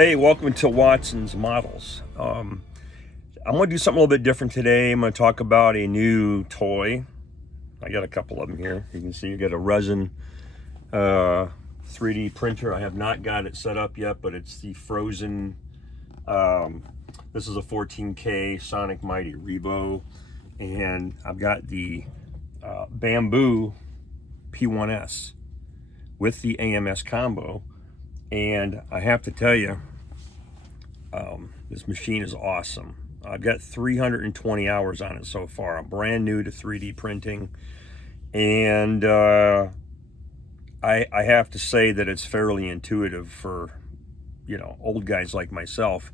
Hey, welcome to Watson's Models. I'm going to do something a little bit different today. I'm going to talk about a new toy. I got a couple of them here. You can see you got a resin 3D printer. I have not got it set up yet, but it's the Frozen. This is a 14K Sonic Mighty Rebo, and I've got the Bambu P1S with the AMS combo. And I have to tell you, this machine is awesome. I've got 320 hours on it so far. I'm brand new to 3D printing. And I have to say that it's fairly intuitive for, old guys like myself.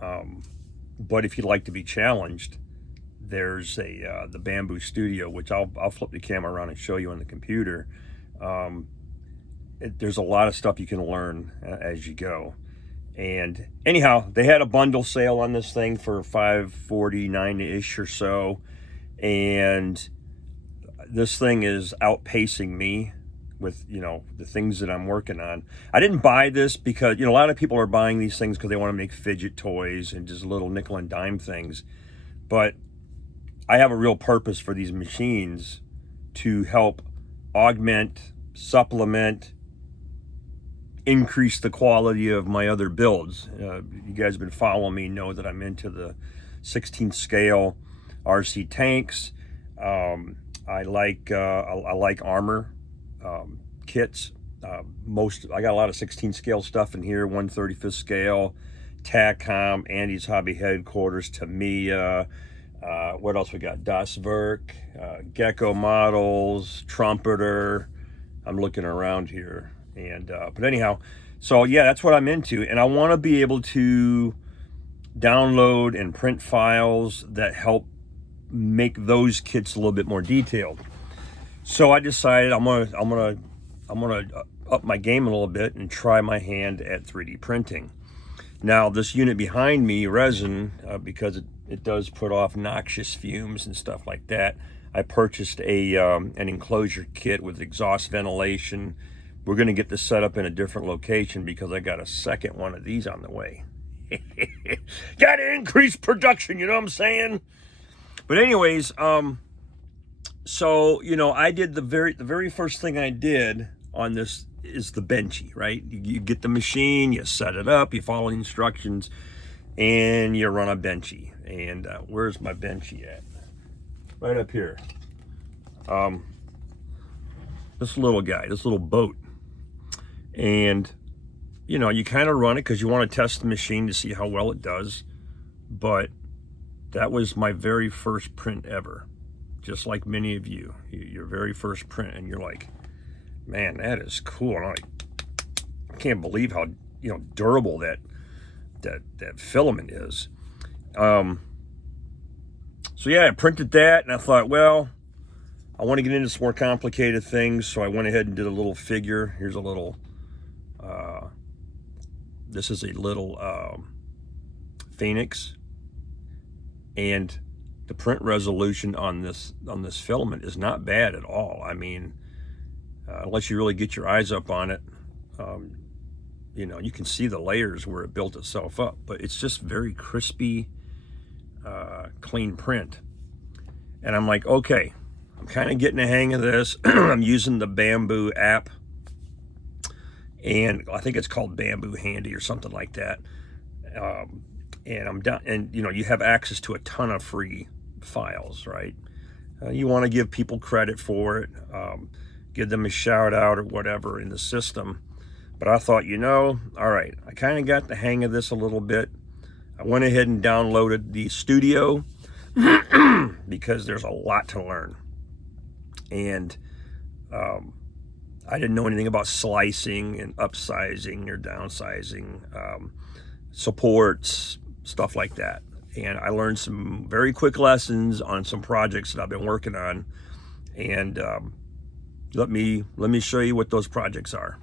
But if you'd like to be challenged, there's the Bambu Studio, which I'll flip the camera around and show you on the computer. There's a lot of stuff you can learn as you go. And anyhow, they had a bundle sale on this thing for $549-ish or so. And this thing is outpacing me with, the things that I'm working on. I didn't buy this because, a lot of people are buying these things because they want to make fidget toys and just little nickel and dime things. But I have a real purpose for these machines to help augment, supplement, increase the quality of my other builds. You guys have been following me, know that I'm into the 16th scale RC tanks. I like armor kits. I got a lot of 16th scale stuff in here, 1/35 scale, TACCOM, Andy's Hobby Headquarters, Tamiya. What else we got? Das Werk, Gecko Models, Trumpeter. I'm looking around here. And but anyhow, so yeah, that's what I'm into, and I want to be able to download and print files that help make those kits a little bit more detailed. So I decided I'm gonna up my game a little bit and try my hand at 3D printing. Now this unit behind me, resin, because it does put off noxious fumes and stuff like that. I purchased an enclosure kit with exhaust ventilation. We're going to get this set up in a different location because I got a second one of these on the way. Got to increase production, you know what I'm saying? But anyways, so, I did the very first thing I did on this is the benchy, right? You get the machine, you set it up, you follow the instructions, and you run a benchy. And where's my benchy at? Right up here. This little guy, this little boat. And, you kind of run it because you want to test the machine to see how well it does. But that was my very first print ever. Just like many of you, your very first print. And you're like, man, that is cool. And I can't believe how, durable that filament is. So yeah, I printed that and I thought, well, I want to get into some more complicated things. So I went ahead and did a little figure. Here's a little, this is a little Phoenix, and the print resolution on this filament is not bad at all. I mean, unless you really get your eyes up on it, you can see the layers where it built itself up, but it's just very crispy, clean print. And I'm like, okay, I'm kind of getting the hang of this. I'm using the Bambu app, and I think it's called Bambu Handy or something like that. And I'm done. And you have access to a ton of free files, right? You want to give people credit for it, give them a shout out or whatever in the system. But I thought, all right, I kind of got the hang of this a little bit. I went ahead and downloaded the Studio because there's a lot to learn. And I didn't know anything about slicing and upsizing or downsizing, supports, stuff like that. And I learned some very quick lessons on some projects that I've been working on. And let me show you what those projects are.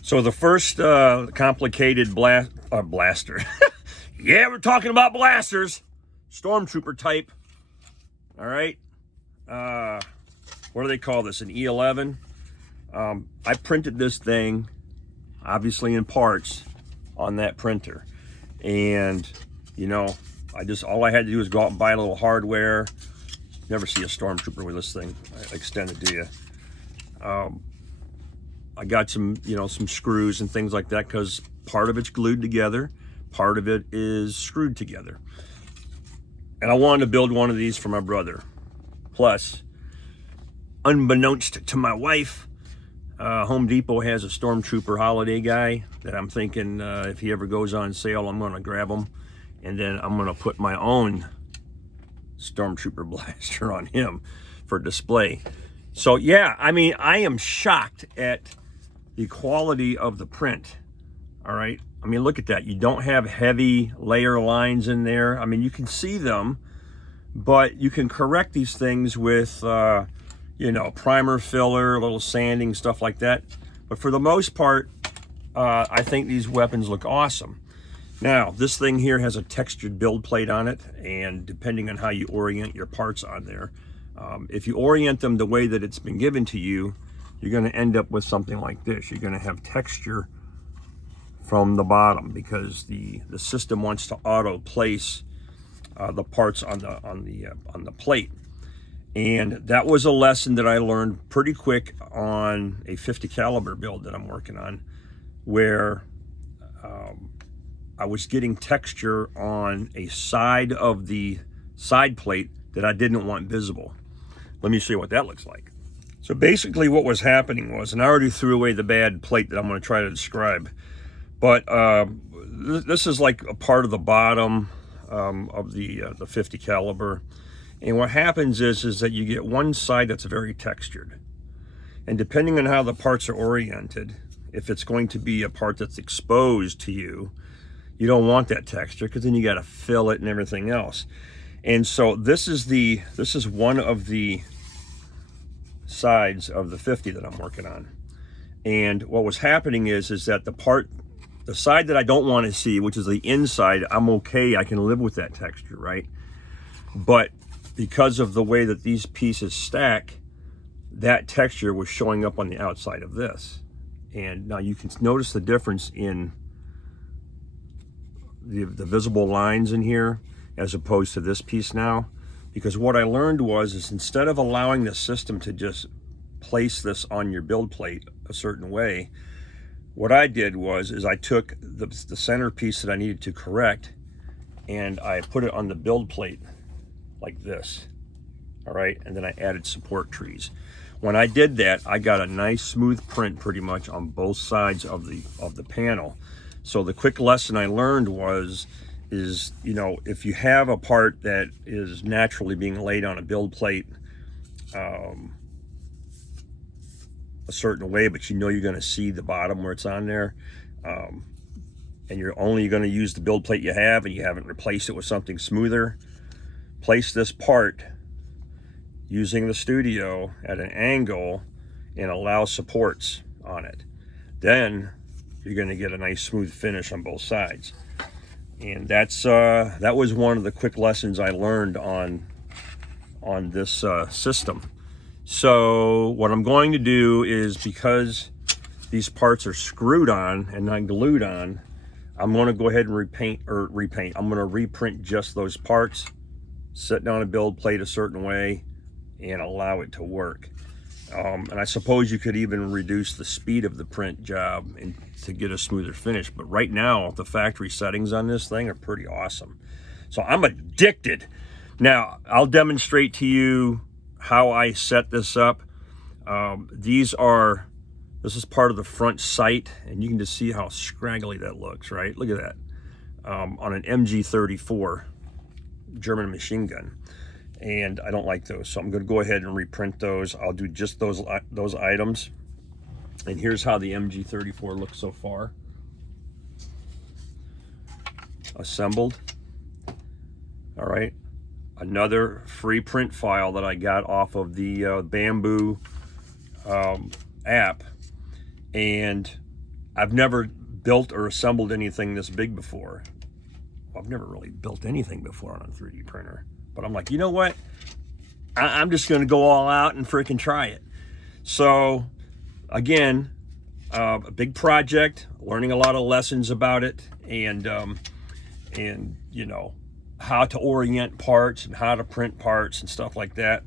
So the first complicated blaster. Yeah, we're talking about blasters. Stormtrooper type. All right. What do they call this? An E11. I printed this thing obviously in parts, on that printer. And, you know, all I had to do was go out and buy a little hardware. Never see a Stormtrooper with this thing extended, do you? I got some, you know, some screws and things like that, because part of it's glued together, part of it is screwed together. And I wanted to build one of these for my brother. Plus, unbeknownst to my wife, Home Depot has a Stormtrooper holiday guy that I'm thinking if he ever goes on sale, I'm going to grab him. And then I'm going to put my own Stormtrooper blaster on him for display. So yeah, I mean, I am shocked at the quality of the print. All right. I mean, look at that. You don't have heavy layer lines in there. I mean, you can see them, but you can correct these things with, you know, primer, filler, a little sanding, stuff like that. But for the most part, I think these weapons look awesome. Now, this thing here has a textured build plate on it, and depending on how you orient your parts on there, if you orient them the way that it's been given to you, you're going to end up with something like this. You're going to have texture from the bottom, because the system wants to auto place the parts on the plate. And that was a lesson that I learned pretty quick on a 50 caliber build that I'm working on, where I was getting texture on a side of the side plate that I didn't want visible. Let me show you what that looks like. So basically what was happening was, and I already threw away the bad plate that I'm going to try to describe, but this is like a part of the bottom of the 50 caliber. And what happens is that you get one side that's very textured. And depending on how the parts are oriented, if it's going to be a part that's exposed to you, you don't want that texture, because then you got to fill it and everything else. And so this is one of the sides of the 50 that I'm working on. And what was happening is that the side that I don't want to see, which is the inside, I'm okay, I can live with that texture, right? But because of the way that these pieces stack, that texture was showing up on the outside of this. And now you can notice the difference in the visible lines in here as opposed to this piece now. Because what I learned is instead of allowing the system to just place this on your build plate a certain way, what I did is I took the center piece that I needed to correct, and I put it on the build plate like this. All right, and then I added support trees. When I did that, I got a nice smooth print pretty much on both sides of the panel. So the quick lesson I learned is, you know, if you have a part that is naturally being laid on a build plate a certain way, but you know you're going to see the bottom where it's on there, and you're only going to use the build plate you have, and you haven't replaced it with something smoother, place this part using the Studio at an angle and allow supports on it. Then you're going to get a nice smooth finish on both sides. And that was one of the quick lessons I learned on this system. So what I'm going to do is, because these parts are screwed on and not glued on, I'm going to go ahead and repaint. I'm going to reprint just those parts, set down a build plate a certain way, and allow it to work. And I suppose you could even reduce the speed of the print job to get a smoother finish. But right now, the factory settings on this thing are pretty awesome. So I'm addicted. Now, I'll demonstrate to you how I set this up. This is part of the front sight, and you can just see how scraggly that looks, right? Look at that. On an MG34 German machine gun. And I don't like those, so I'm going to go ahead and reprint those. I'll do just those items. And here's how the MG34 looks so far. Assembled. All right. Another free print file that I got off of the Bambu app. And I've never built or assembled anything this big before. Well, I've never really built anything before on a 3D printer. But I'm like, you know what? I'm just going to go all out and freaking try it. So, again, a big project, learning a lot of lessons about it, and you know, how to orient parts and how to print parts and stuff like that.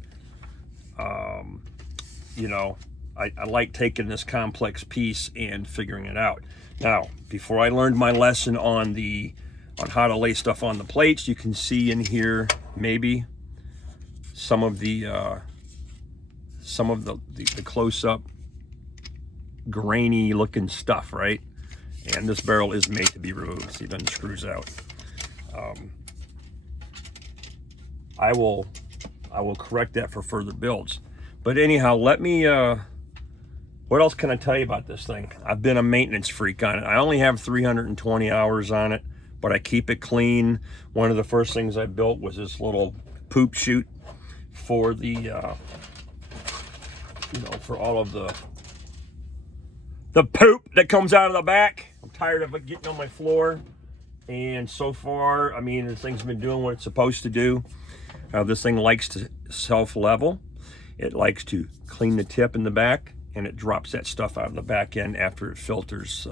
You know, I like taking this complex piece and figuring it out. Now, before I learned my lesson on how to lay stuff on the plates, you can see in here maybe some of the close-up grainy looking stuff, right? And this barrel is made to be removed. See, it doesn't screws out. I will correct that for further builds. But anyhow, let me, what else can I tell you about this thing? I've been a maintenance freak on it. I only have 320 hours on it, but I keep it clean. One of the first things I built was this little poop chute for the, you know, for all of the poop that comes out of the back. I'm tired of it getting on my floor. And so far, I mean, this thing's been doing what it's supposed to do. This thing likes to self-level. It likes to clean the tip in the back, and it drops that stuff out of the back end after it filters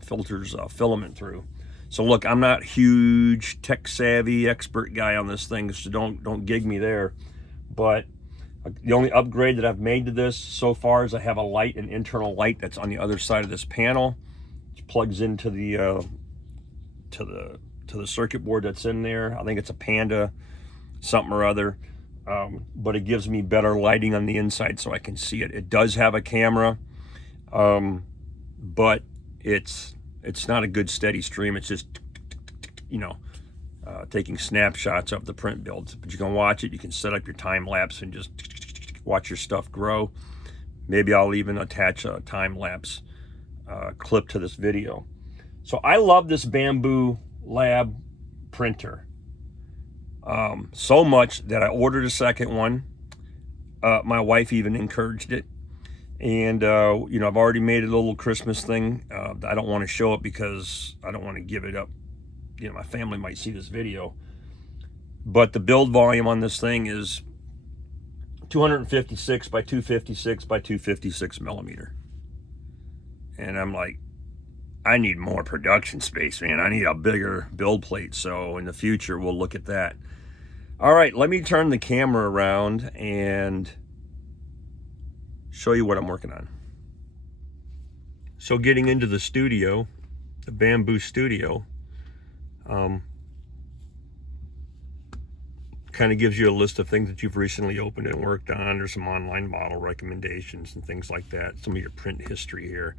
filament through. So look, I'm not huge tech savvy expert guy on this thing, so don't gig me there. But the only upgrade that I've made to this so far is I have an internal light that's on the other side of this panel. It plugs into the circuit board that's in there. I think it's a Panda something or other. But it gives me better lighting on the inside so I can see it. It does have a camera, but it's not a good steady stream. It's just, you know, taking snapshots of the print builds. But you can watch it. You can set up your time lapse and just watch your stuff grow. Maybe I'll even attach a time lapse clip to this video. So I love this Bambu Lab printer. So much that I ordered a second one. My wife even encouraged it. And, you know, I've already made a little Christmas thing. I don't want to show it because I don't want to give it up. You know, my family might see this video. But the build volume on this thing is 256 by 256 by 256 millimeter. And I'm like, I need more production space, man. I need a bigger build plate. So in the future, we'll look at that. All right, let me turn the camera around and show you what I'm working on. So getting into the studio, the Bambu studio, kind of gives you a list of things that you've recently opened and worked on. There's some online model recommendations and things like that. Some of your print history here.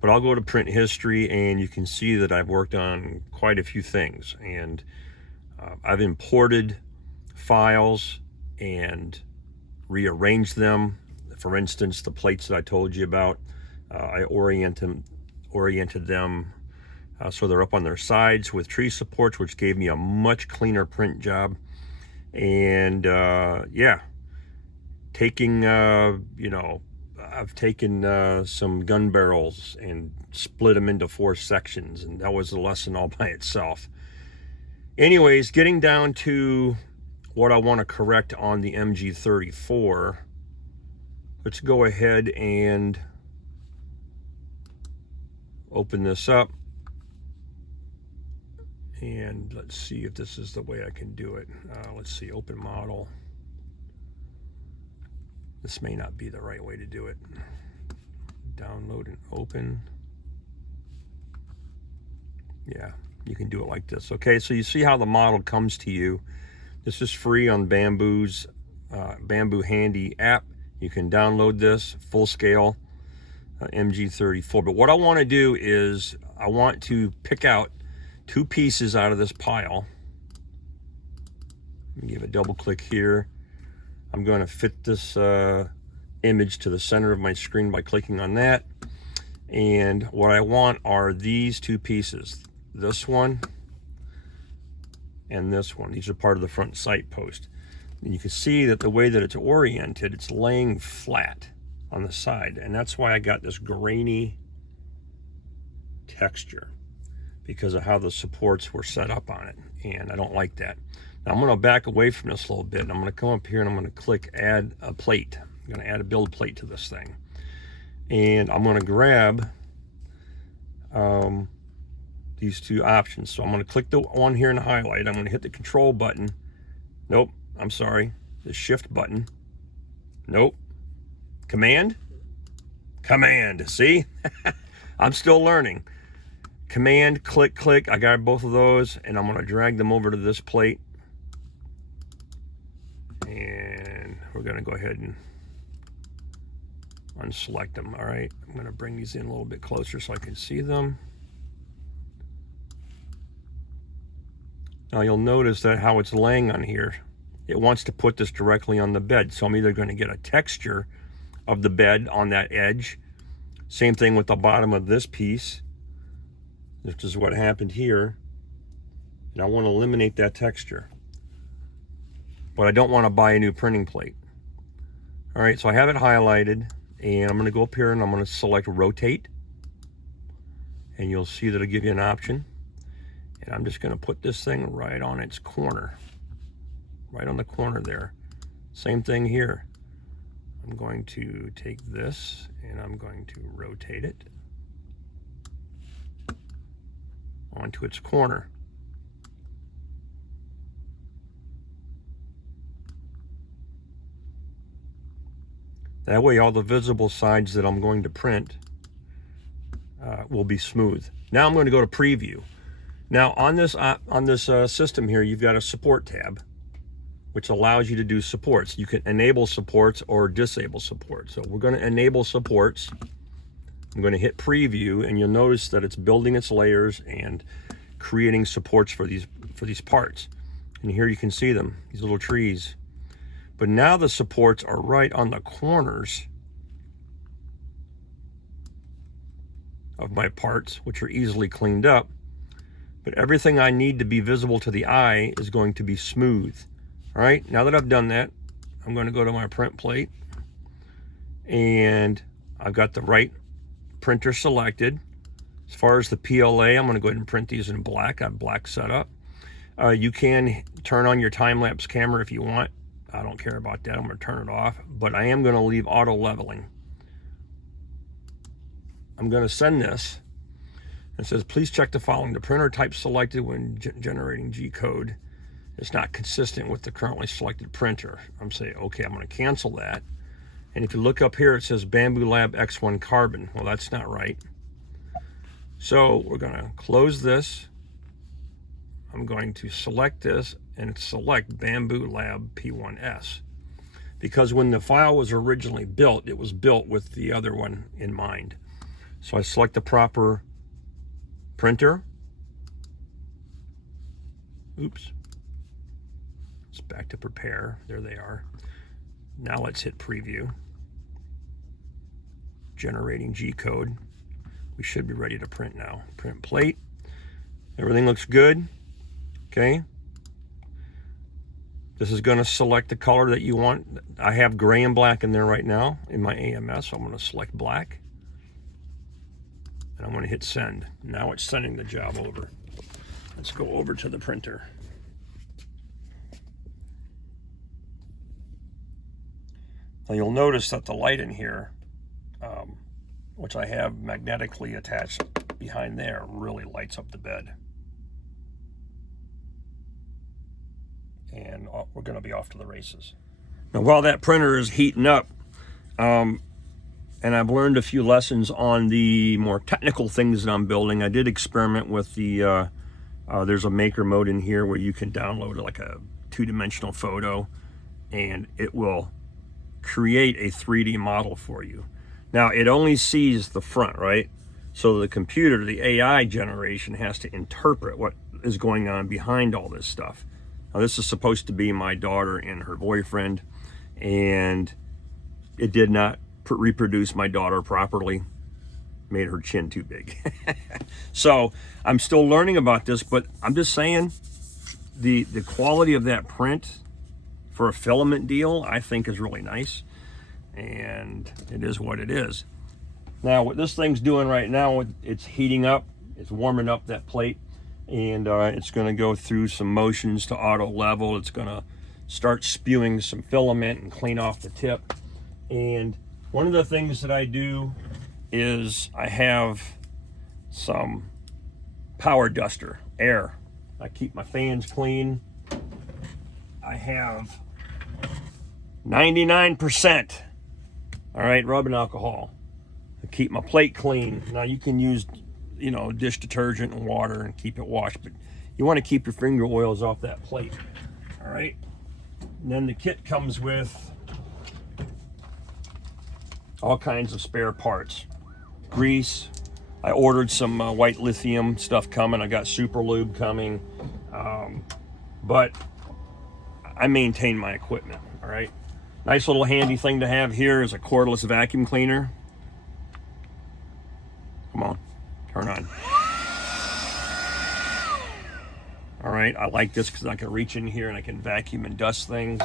But I'll go to print history and you can see that I've worked on quite a few things. And I've imported files and rearranged them. For instance, the plates that I told you about, I oriented them so they're up on their sides with tree supports, which gave me a much cleaner print job. And yeah, taking, you know, I've taken some gun barrels and split them into 4 sections, and that was a lesson all by itself. Anyways, getting down to what I want to correct on the MG34, let's go ahead and open this up. And let's see if this is the way I can do it. Let's see, open model. This may not be the right way to do it. Download and open. Yeah, you can do it like this. Okay, so you see how the model comes to you. This is free on Bambu's Bambu Handy app. You can download this full scale MG34. But what I want to do is I want to pick out 2 pieces out of this pile. Let me give a double click here. I'm going to fit this image to the center of my screen by clicking on that. And what I want are these 2 pieces. This one and this one. These are part of the front sight post. And you can see that the way that it's oriented, it's laying flat on the side. And that's why I got this grainy texture, because of how the supports were set up on it. And I don't like that. Now I'm going to back away from this a little bit, and I'm going to come up here and I'm going to click add a plate. I'm going to add a build plate to this thing. and I'm going to grab these two options. So I'm going to click the one here and highlight. I'm going to hit the control button. Nope, I'm sorry, the shift button. Nope, command. See? I'm still learning. Command, click, click. I got both of those, and I'm going to drag them over to this plate. And we're going to go ahead and unselect them. All right, I'm going to bring these in a little bit closer so I can see them. Now you'll notice that how it's laying on here, it wants to put this directly on the bed. So I'm either going to get a texture of the bed on that edge. Same thing with the bottom of this piece, which is what happened here. And I want to eliminate that texture. But I don't want to buy a new printing plate. All right, so I have it highlighted, and I'm going to go up here and I'm going to select rotate. And you'll see that it'll give you an option. And I'm just going to put this thing right on its corner. Right on the corner there. Same thing here. I'm going to take this and I'm going to rotate it onto its corner. That way all the visible sides that I'm going to print will be smooth. Now I'm going to go to preview. Now on this system here, you've got a support tab, which allows you to do supports. You can enable supports or disable supports. So we're going to enable supports. I'm going to hit preview, and you'll notice that it's building its layers and creating supports for these parts. And here you can see them, these little trees. But now the supports are right on the corners of my parts, which are easily cleaned up. But everything I need to be visible to the eye is going to be smooth. All right, now that I've done that, I'm going to go to my print plate, and I've got the right printer selected. As far as the PLA, I'm going to go ahead and print these in black. I have black set up. You can turn on your time-lapse camera if you want. I don't care about that. I'm going to turn it off, but I am going to leave auto leveling. I'm going to send this. It says, please check the following. The printer type selected when generating G code is not consistent with the currently selected printer. I'm saying, okay, I'm going to cancel that. And if you look up here, it says Bambu Lab X1 Carbon. Well, that's not right. So we're going to close this. I'm going to select this and select Bambu Lab P1S. Because when the file was originally built, it was built with the other one in mind. So I select the proper printer. Oops. It's back to prepare. There they are. Now let's hit preview. Generating G code. We should be ready to print now. Print plate. Everything looks good. Okay. This is going to select the color that you want. I have gray and black in there right now in my AMS, so I'm going to select black. And I'm going to hit send. Now it's sending the job over. Let's go over to the printer. Now you'll notice that the light in here, which I have magnetically attached behind there, really lights up the bed. And we're going to be off to the races. Now while that printer is heating up, and I've learned a few lessons on the more technical things that I'm building, I did experiment with the, there's a maker mode in here where you can download like a two-dimensional photo and it will create a 3D model for you. Now it only sees the front, right? So the computer, the AI generation, has to interpret what is going on behind all this stuff. Now this is supposed to be my daughter and her boyfriend, and it did not reproduce my daughter properly. Made her chin too big. So I'm still learning about this, but I'm just saying the quality of that print for a filament deal, I think, is really nice, and it is what it is. Now what this thing's doing right now, it's heating up, it's warming up that plate, and it's going to go through some motions to auto level. It's going to start spewing some filament and clean off the tip. And One of the things that I do is I have some power duster, air. I keep my fans clean. I have 99%, all right, rubbing alcohol. I keep my plate clean. Now you can use, you know, dish detergent and water and keep it washed, but you want to keep your finger oils off that plate, all right? And then the kit comes with all kinds of spare parts. Grease. I ordered some white lithium stuff coming. I got super lube coming. But I maintain my equipment, all right? Nice little handy thing to have here is a cordless vacuum cleaner. Come on, turn on. All right, I like this because I can reach in here and I can vacuum and dust things.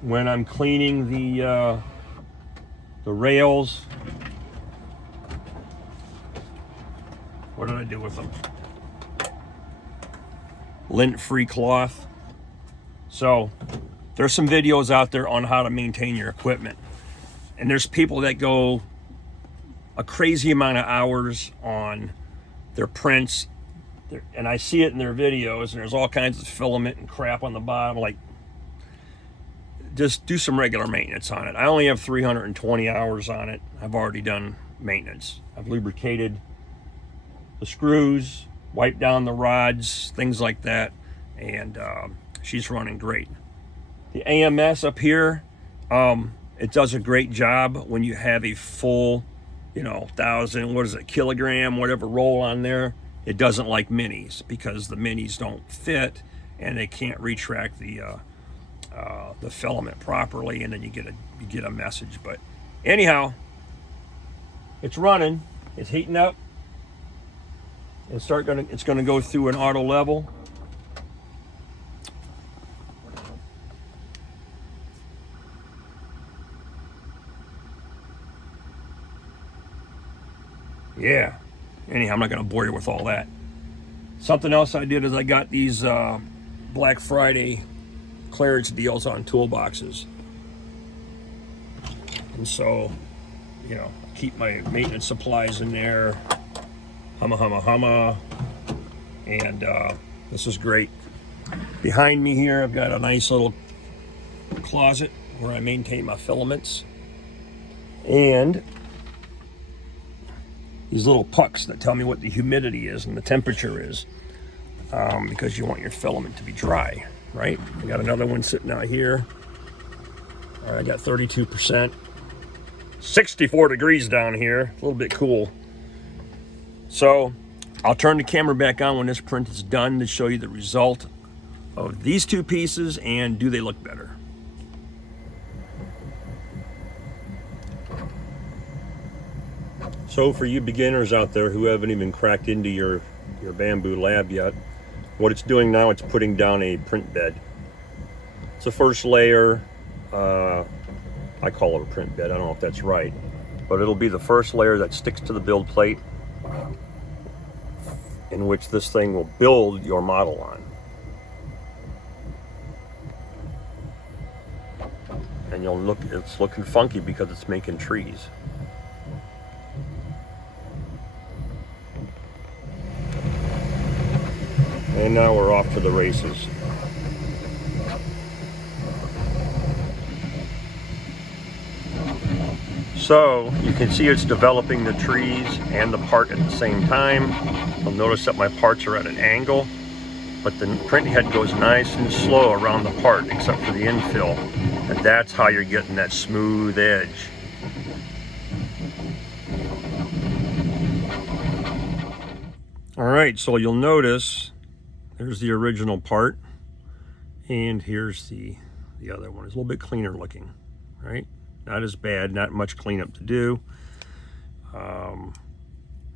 When I'm cleaning the rails, what did I do with them? Lint-free cloth. So there's some videos out there on how to maintain your equipment. And there's people that go a crazy amount of hours on their prints. And I see it in their videos, and there's all kinds of filament and crap on the bottom. Like, just do some regular maintenance on it. I only have 320 hours on it. I've already done maintenance. I've lubricated the screws, wiped down the rods, things like that, and she's running great. The AMS up here, it does a great job when you have a full, you know, 1,000, kilogram, whatever roll on there. It doesn't like minis because the minis don't fit and they can't retract the filament properly, and then you get a message. But anyhow, it's running, it's heating up. It's going to go through an auto level. Yeah. Anyhow, I'm not going to bore you with all that. Something else I did is I got these Black Friday clearance deals on toolboxes. And so, you know, keep my maintenance supplies in there. Humma. And this is great. Behind me here, I've got a nice little closet where I maintain my filaments. And these little pucks that tell me what the humidity is and the temperature is, because you want your filament to be dry, right? I got another one sitting out here. All right, I got 32%. 64 degrees down here, a little bit cool. So I'll turn the camera back on when this print is done to show you the result of these two pieces and do they look better. So for you beginners out there who haven't even cracked into your Bambu lab yet, what it's doing now, it's putting down a print bed. It's the first layer. I call it a print bed. I don't know if that's right, but it'll be the first layer that sticks to the build plate, in which this thing will build your model on. And you'll look, it's looking funky because it's making trees. And now we're off to the races. So you can see it's developing the trees and the part at the same time. You'll notice that my parts are at an angle, but the print head goes nice and slow around the part except for the infill. And that's how you're getting that smooth edge. All right, so you'll notice there's the original part, and here's the other one. It's a little bit cleaner looking, right? Not as bad, not much cleanup to do.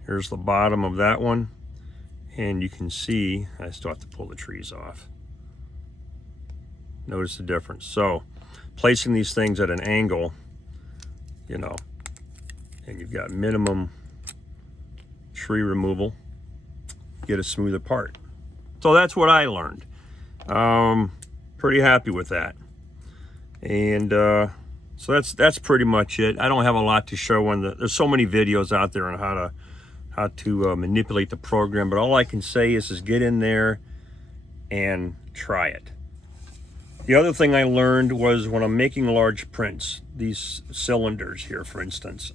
Here's the bottom of that one, and you can see I still have to pull the trees off. Notice the difference. So placing these things at an angle, you know, and you've got minimum tree removal, get a smoother part. So that's what I learned. Pretty happy with that. And So that's pretty much it. I don't have a lot to show on there's so many videos out there on how to manipulate the program, but all I can say is get in there and try it. The other thing I learned was when I'm making large prints, these cylinders here, for instance,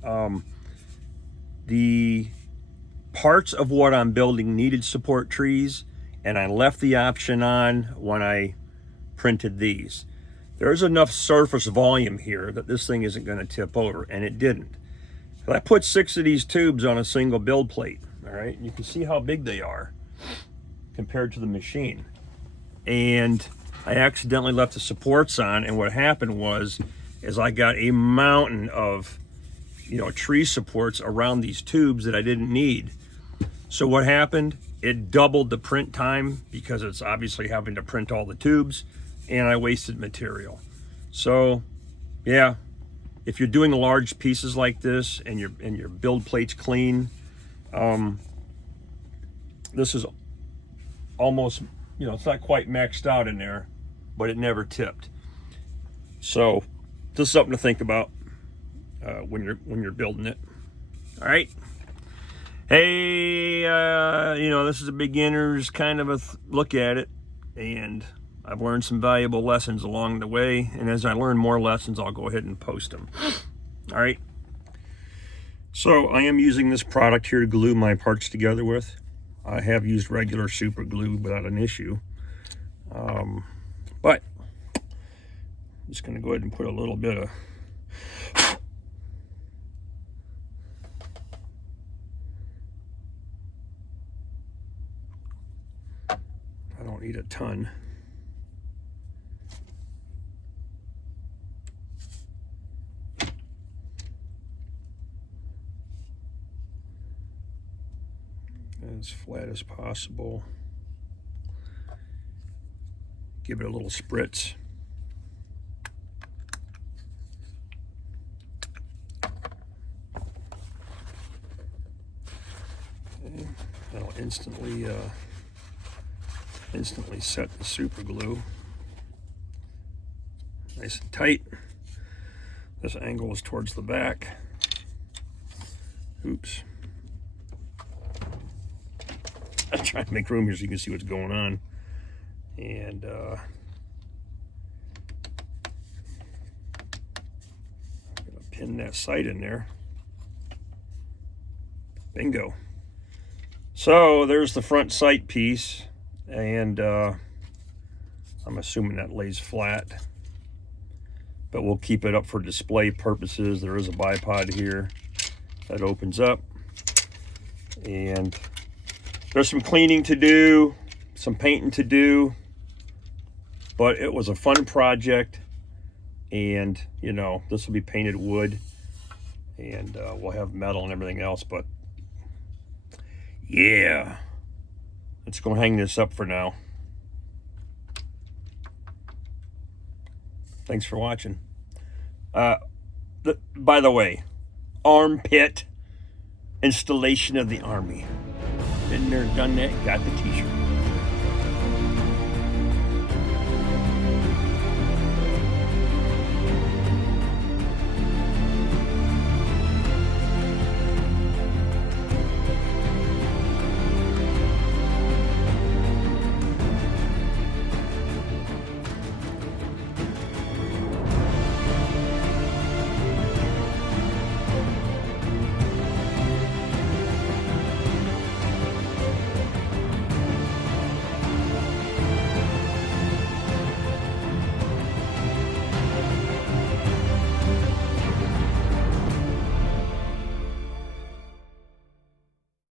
the parts of what I'm building needed support trees, and I left the option on when I printed these. There's enough surface volume here that this thing isn't going to tip over, and it didn't. So I put 6 of these tubes on a single build plate, all right? And you can see how big they are compared to the machine. And I accidentally left the supports on, and what happened was I got a mountain of, tree supports around these tubes that I didn't need. So what happened? It doubled the print time because it's obviously having to print all the tubes, and I wasted material. So, yeah, if you're doing large pieces like this and your build plate's clean, this is almost, it's not quite maxed out in there, but it never tipped. So this is something to think about when you're building it. All right. Hey, this is a beginner's kind of a look at it, and I've learned some valuable lessons along the way. And as I learn more lessons, I'll go ahead and post them. All right. So I am using this product here to glue my parts together with. I have used regular super glue without an issue. But I'm just going to go ahead and put a little bit of I don't need a ton. As flat as possible. Give it a little spritz. Okay. That'll instantly set the super glue nice and tight. This angle is towards the back. Oops. I'm trying to make room here so you can see what's going on. And I'm gonna pin that sight in there. Bingo. So there's the front sight piece, and I'm assuming that lays flat, but we'll keep it up for display purposes. There is a bipod here that opens up, and there's some cleaning to do, some painting to do, but it was a fun project. And this will be painted wood, and we'll have metal and everything else, but yeah, let's go hang this up for now. Thanks for watching. By the way, armpit installation of the Army. Been there, done that, got the t-shirt.